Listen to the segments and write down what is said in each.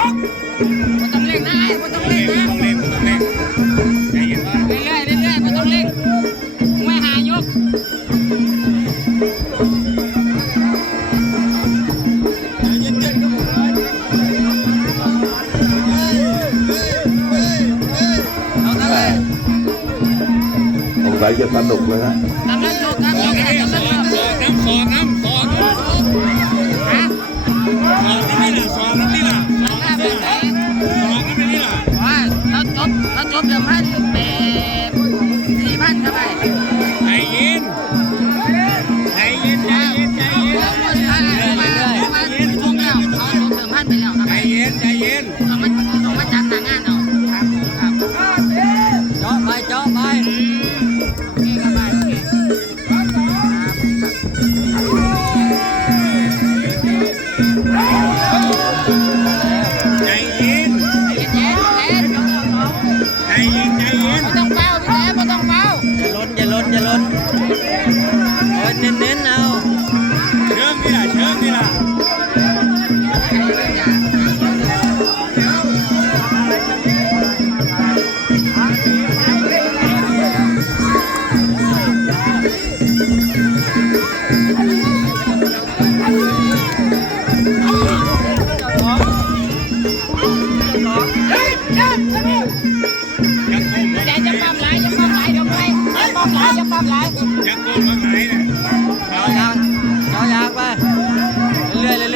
บ่ต้องเร่งนะไอ้บ่ต้องเร่งนะต้องเล่นต้องเล่นใจเย็นก่อนเรื่อยๆเรื่อยๆบ่ต้องเร่งไม่หายกสงสัยจะสนุกเลยฮะ ตามนั้นจบครับจบแล้วจบแล้วสอกน้ำสอกน้ำสอกน้ำ จบเราจบเดิมพัน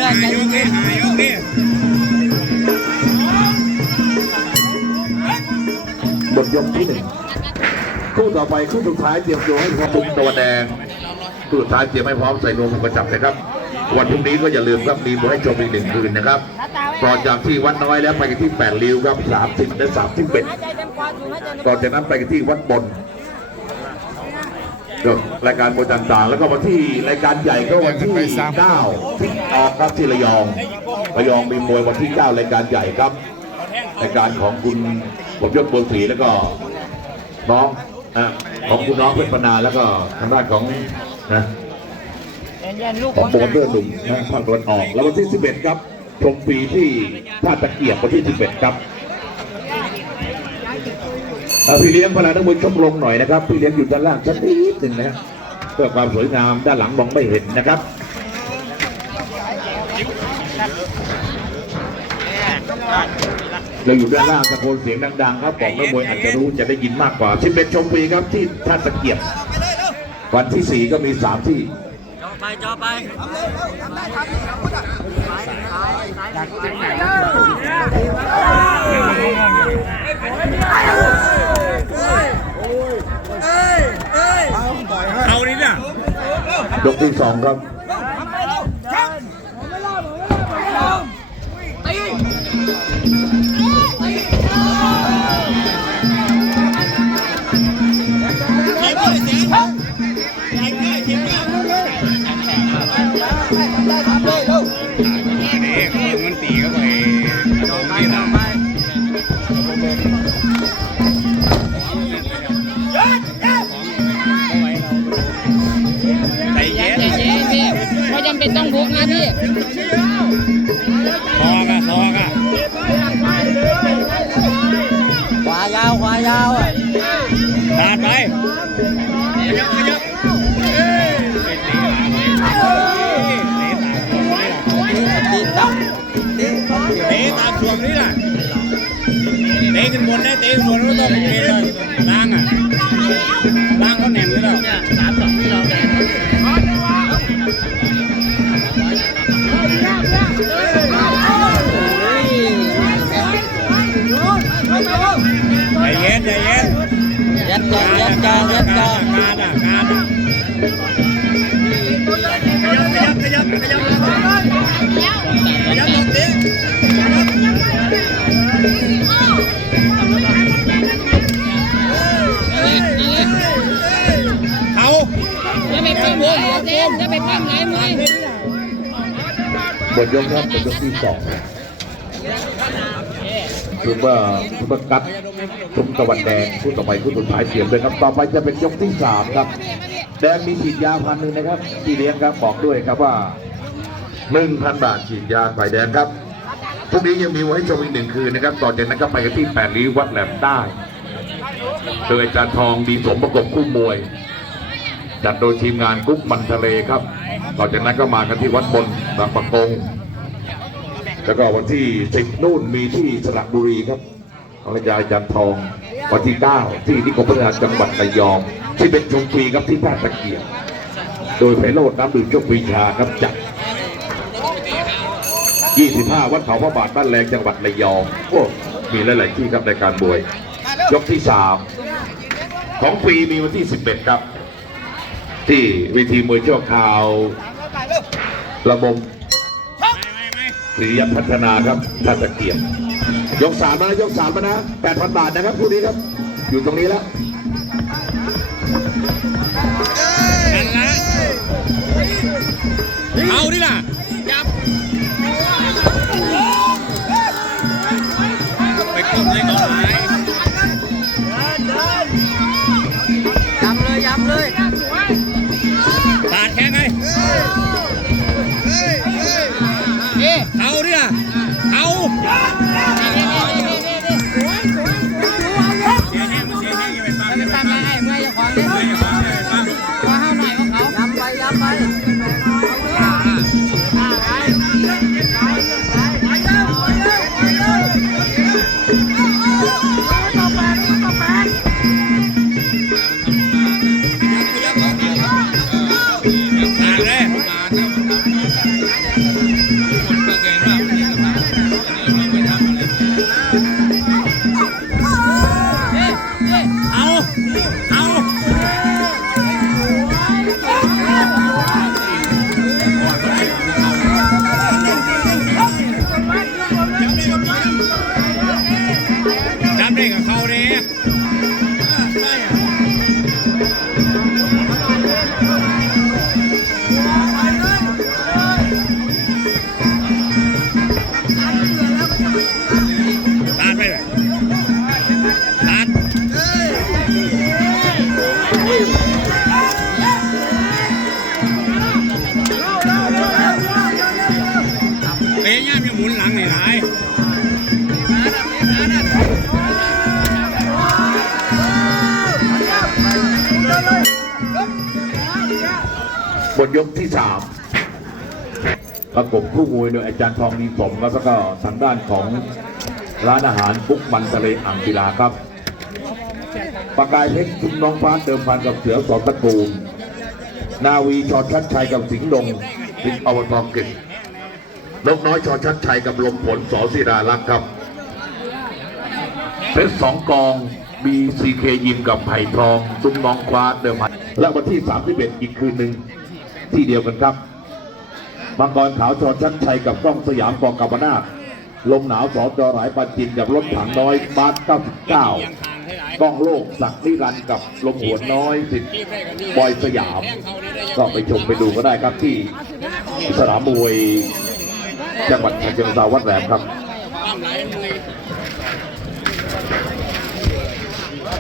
อยๆเรื่อยใจหายกเย็นี่นหายกนี่บทยกที่หนึ่งคู่ต่อไปคู่สุดท้ายเตรียมตัวให้พร้อมมุมตะวันแดงคู่สุดท้ายเตรียมให้พร้อมใส่นวมประจับนะครับ วันพรุ่งนี้ก็อย่าลืมครับมีมวยให้ชมอีกหนึ่งคืนนะครับต่อจากที่วัดน้อยแล้วไปกันที่แปดริ้วครับสามสิบและสามสิบเอ็ดใจเต็มปอดอยู่ให้ใจเต็มต่อจากนั้นไปกันที่วัดบน รายการมวยต่างๆ แล้วก็วันที่รายการใหญ่ก็วันที่9ที่ออกครับที่ระยองระยองมีมวยวันที่ 9 รายการใหญ่ครับรายการของคุณผมยศบุญศรีแล้วก็น้องนะของคุณน้องเพชรปนาแล้วก็ทางด้านของนะเย็นๆลูกของโบนเดอร์หนุ่มนะภาคตะวันออกแล้ววันที่ 11 ครับชมฟรีที่ท่าตะเกียบวันที่ 11 ครับเอ่อ พี่เลี้ยงพลานักมวยชมรมหน่อยนะครับ พี่เลี้ยงอยู่ด้านล่างชั้นนิดหนึ่งนะเพื่อความสวยงามด้านหลังมองไม่เห็นนะครับเราอยู่ด้านล่างตะโกนเสียงดังๆ ครับบอกนักมวยอาจจะรู้จะได้ยินมากกว่า11ชมฟรีครับที่ท่าตะเกียบ วันที่4ก็มี3ที่จาะไปจาะไป ยกที่สองครับ ยับขยับเอ้ยไปตีหลังเลยเตะตามคนนี่ล่ะตีตับตีเตะตามส่วนนี่ล่ะเตะขึ้นบนได้เตะขึ้นบนแล้วต้องเตะเลยล้างอะล้างเขาแหนมเลยแล้วสามสองที่เราแดงใจเย็นใจเย็น ยัดจองยัดจองยัดจองงานอะงานอะขยับขยับขยับขยับขยับลงดิเขาจะไปปั้มหัวหัวเต้นจะไปปั้มไหนมวยบทยกครับบทยกที่สองคือว่าคือว่ากัด ชุมตะวันแดงคู่ต่อไปคู่สุดท้ายเสียบเลยครับ ต่อไปจะเป็นยกที่สามครับ แดงมีฉีดยาพันหนึ่งนะครับที่เลี้ยงครับบอกด้วยครับว่าหนึ่งพันบาทฉีดยาฝ่ายแดงครับพรุ่งนี้ยังมีไว้ชมอีกหนึ่งคืนนะครับต่อจากนั้นก็ไปกันที่แปดริ้ววัดแหลมใต้โดยอาจารย์ทองดีสมประกบคู่มวย จัดโดยทีมงานกุ๊กมันทะเลครับ ต่อจากนั้นก็มากันที่วัดบนบางประกงแล้วก็วันที่สิบนู่นมีที่สระบุรีครับ ภรรยาอาจารย์ทองวันที่เก้าที่นิคมพัฒนาจังหวัดระยอง ที่เป็นชมฟรีครับที่ท่าตะเกียบโดยไพโรดน้ำดื่มโชควิชาครับจัด 25 วัดเขาพระบาทบ้านแรงจังหวัดระยองโอ้มีหลาย ๆ ที่ครับในการบวย ยกที่ 3 ของฟรีมีวันที่ 11 ครับ ที่เวทีมวยชั่วคราว ระบมศรียพัฒนาครับท่าตะเกียบ ยกสามมานะยกสามมานะแปดพันบาทนะครับคู่นี้ครับ อยู่ตรงนี้แล้วนั่นละเอาดิล่ะยับไปกดเลยก่อน ยกที่สามประกบคู่มวยโดยอาจารย์ทองดีสมแล้วก็ทางด้านของร้านอาหารปุ๊กมันทะเลอ่างศิลาครับประกายเพชรชุมน้องฟ้าเดิมพันกับเสือสอนตะกูลนาวีชอชัดชัยกับสิงห์ดงสิงห์อบตเก่งนกน้อยชอชัดชัยกับลมผลสอศิราลักษ์ครับเพชรสองกองมีซีเคยิมกับไผ่ทองซุ้มน้องคว้าเดิมพันและวันที่ 31 อีกคืนหนึ่ง ที่เดียวกันครับมังกรขาวชอชัดชัยกับกล้องสยามกองกำมนาถลมหนาวสอจอหลายปันจินกับรถถังน้อยบาส99กล้องโลกสักนิรันดร์กับลมหัวนน้อยสิทธิ์บอยสยาม ก็ไปชมไปดูก็ได้ครับที่สนามมวยจังหวัดฉะเชิงเทราวัดแหลมครับ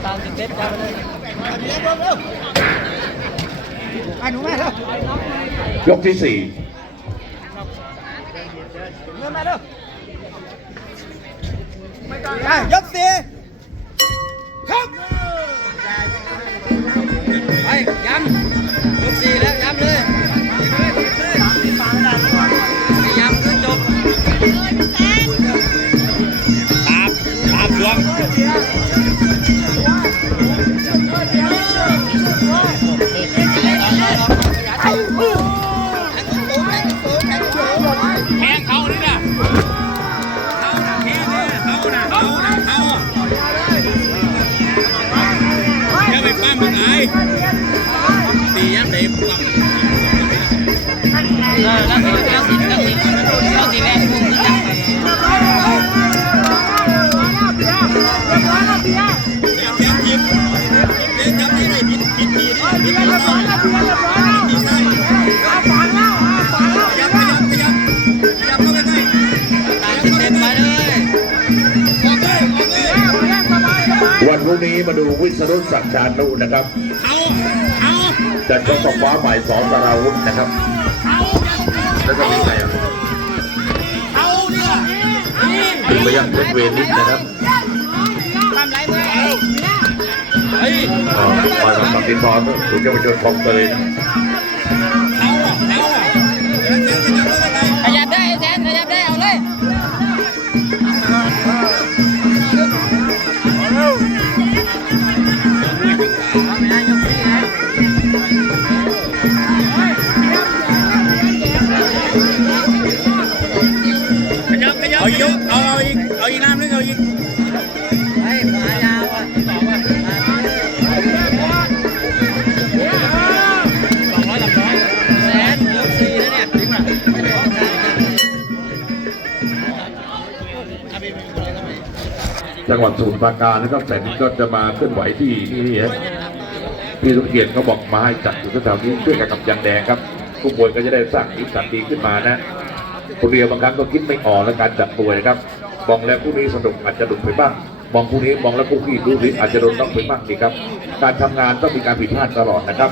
ตามติดเด็ดย้ำเลย ไอ้หนูแม่เถอะยกที่สี่เงินมาเถอะยกสี่ครับไปย้ำยกสี่แล้วย้ำเลยไม่ย้ำคือจบตามตามดวง วันพรุ่งนี้มาดูวิศรุศักดิ์ชานุนะครับเขาเขาจัดชกกับฟ้าใหม่สอนสราวุธนะครับ แล้วก็มีใครอะเขาเนี่ยไปยังเพชรเวนิสนะครับความไรเมื่อยเฮ้ยก็ฝ่ายกำกับติดต่อศูนย์เยาวชนคลองเตยนะ จังหวัดสมุทรปราการนะครับแต่นี้ก็จะมาเคลื่อนไหวที่ที่นี่ฮะพี่สมเกียรติเขาบอกมาให้จัดอยู่แถวนี้ช่วยกันกับยันแดงครับผู้ป่วยก็จะได้สร้างอิสันดีขึ้นมานะคนเดียวบางครั้งก็คิดไม่ออกและการจัดป่วยนะครับมองแล้วผู้นี้สนุกอาจจะดุไปบ้างมองผู้นี้มองแล้วผู้ขี้ดูดิอาจจะโดนต้องไปบ้างดีครับ การทำงานต้องมีการผิดพลาดตลอดนะครับ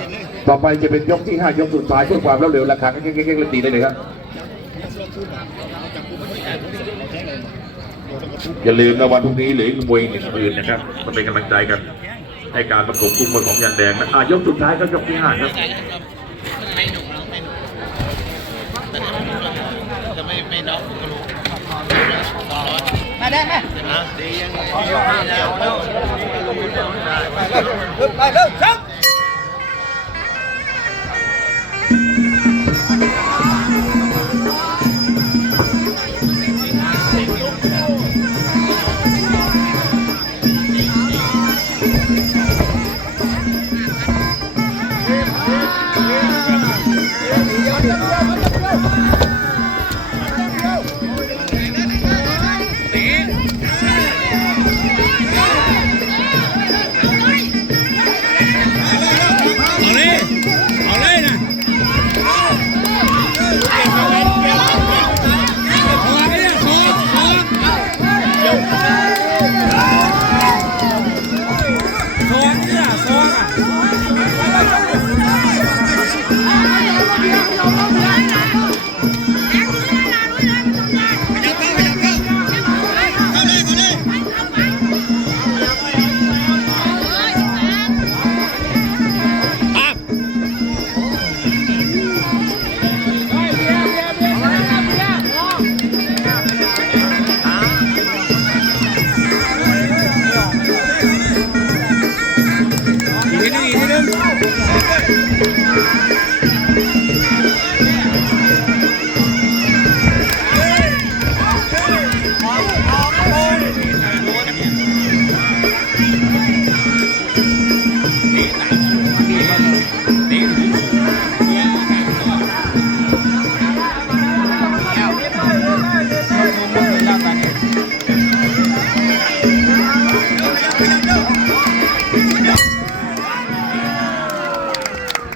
ต่อไปจะเป็นยกที่ห้ายกสุดท้ายเพื่อความรวดเร็วราคาเก๊กๆๆเลยตีได้เลยครับ อย่าลืมนะวันพรุ่งนี้เหลืออีกมวยหนึ่งคืนนะครับมาเป็นกำลังใจกันให้การประกบคู่มวยของยันแดงนะอะยกสุดท้ายก็ยกที่ห้าครับมาได้ไหมเอา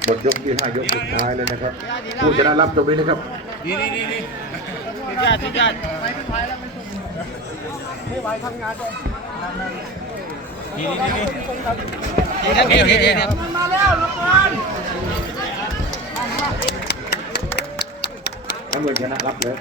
หมดยกที่ห้ายกสุดท้ายเลยนะครับผู้ชนะรับตรงนี้นะครับนี่นี่นี่นี่เดี๋ยวเดี๋ยวเดี๋ยวเดี๋ยวน้ำเงินชนะรับเลย